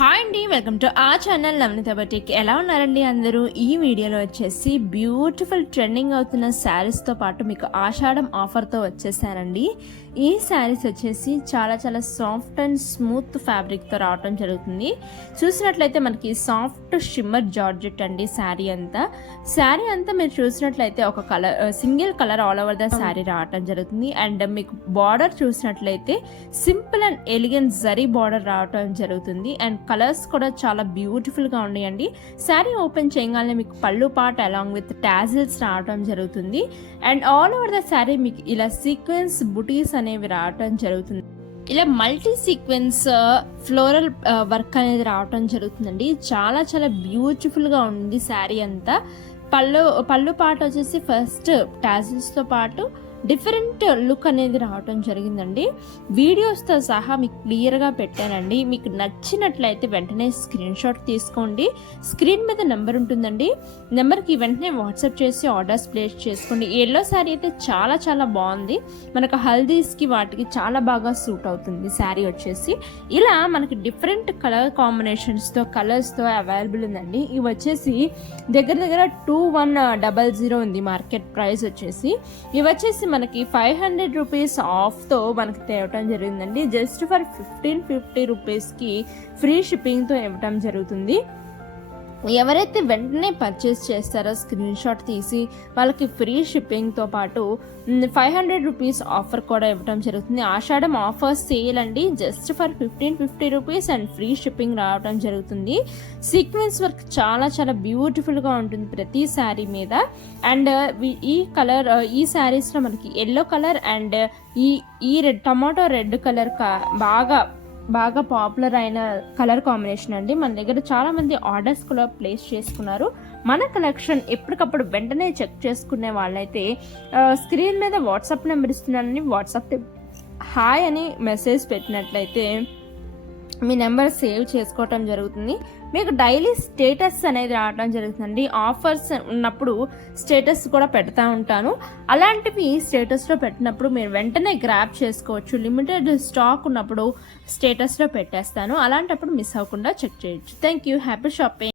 Hi అండి, welcome to ఆ channel నవనీత batik. ఎలా ఉన్నారండి అందరూ? ఈ వీడియోలో వచ్చేసి బ్యూటిఫుల్ ట్రెండింగ్ అవుతున్న శారీస్తో పాటు మీకు ఆషాఢం ఆఫర్తో వచ్చేసానండి. ఈ శారీస్ వచ్చేసి చాలా చాలా సాఫ్ట్ అండ్ స్మూత్ ఫ్యాబ్రిక్తో రావటం జరుగుతుంది. చూసినట్లయితే మనకి సాఫ్ట్ షిమ్మర్ జార్జెట్ అండి శారీ అంతా మీరు చూసినట్లయితే ఒక colour single colour all over the sari రావటం జరుగుతుంది. అండ్ మీకు బార్డర్ చూసినట్లయితే simple and elegant zari border రావటం జరుగుతుంది. అండ్ కలర్స్ కూడా చాలా బ్యూటిఫుల్గా ఉన్నాయండి. శారీ ఓపెన్ చేయగానే మీకు పళ్ళు పార్ట్ అలాంగ్ విత్ టాజిల్స్ రావడం జరుగుతుంది. And all over the sari మీకు ఇలా సీక్వెన్స్ బుటీస్ అనేవి రావటం జరుగుతుంది. ఇలా మల్టీ సీక్వెన్స్ ఫ్లోరల్ వర్క్ అనేది రావటం జరుగుతుందండి. చాలా చాలా బ్యూటిఫుల్గా ఉంది శారీ అంతా. పళ్ళు పార్ట్ వచ్చేసి ఫస్ట్ టాజిల్స్తో పాటు డిఫరెంట్ లుక్ అనేది రావటం జరిగిందండి. వీడియోస్తో సహా మీకు క్లియర్గా పెట్టానండి. మీకు నచ్చినట్లయితే వెంటనే స్క్రీన్ షాట్ తీసుకోండి. స్క్రీన్ మీద నెంబర్ ఉంటుందండి. నెంబర్కి వెంటనే వాట్సాప్ చేసి ఆర్డర్స్ ప్లేస్ చేసుకోండి. ఎల్లో శారీ అయితే చాలా చాలా బాగుంది. మనకు హల్దీస్కి వాటికి చాలా బాగా సూట్ అవుతుంది శారీ వచ్చేసి. ఇలా మనకి డిఫరెంట్ కలర్ కాంబినేషన్స్తో కలర్స్తో అవైలబుల్ ఉందండి. ఇవి వచ్చేసి దగ్గర 2100 ఉంది మార్కెట్ ప్రైస్ వచ్చేసి. ఇవి వచ్చేసి మనకి 500 రూపీస్ ఆఫ్తో మనకి తేవటం జరిగిందండి. జస్ట్ ఫర్ 1550 రూపీస్కి ఫ్రీ షిప్పింగ్తో ఇవ్వటం జరుగుతుంది. ఎవరైతే వెంటనే పర్చేస్ చేస్తారో స్క్రీన్ షాట్ తీసి వాళ్ళకి ఫ్రీ షిప్పింగ్తో పాటు 500 రూపీస్ ఆఫర్ కూడా ఇవ్వడం జరుగుతుంది. ఆషాఢం ఆఫర్ సేల్ అండి. Just for 1550 rupees and free shipping రావడం జరుగుతుంది. సీక్వెన్స్ వర్క్ చాలా చాలా బ్యూటిఫుల్గా ఉంటుంది ప్రతి శారీ మీద. అండ్ ఈ శారీస్లో మనకి ఎల్లో కలర్ అండ్ ఈ రెడ్ టమాటో రెడ్ కలర్ బాగా పాపులర్ అయిన కలర్ కాంబినేషన్ అండి. మన దగ్గర చాలా మంది ఆర్డర్స్ కూడా ప్లేస్ చేసుకున్నారు. మన కలెక్షన్ ఎప్పటికప్పుడు వెంటనే చెక్ చేసుకునే వాళ్ళైతే స్క్రీన్ మీద వాట్సాప్ నెంబర్ ఇస్తున్నానని వాట్సాప్ హాయ్ అని మెసేజ్ పెట్టినట్లయితే మీ నెంబర్ సేవ్ చేసుకోవటం జరుగుతుంది. మీకు డైలీ స్టేటస్ అనేది రావడం జరుగుతుందండి. ఆఫర్స్ ఉన్నప్పుడు స్టేటస్ కూడా పెడతా ఉంటాను. అలాంటివి స్టేటస్లో పెట్టినప్పుడు మీరు వెంటనే గ్రాప్ చేసుకోవచ్చు. లిమిటెడ్ స్టాక్ ఉన్నప్పుడు స్టేటస్లో పెట్టేస్తాను. అలాంటప్పుడు మిస్ అవ్వకుండా చెక్ చేయొచ్చు. Thank you. Happy shopping.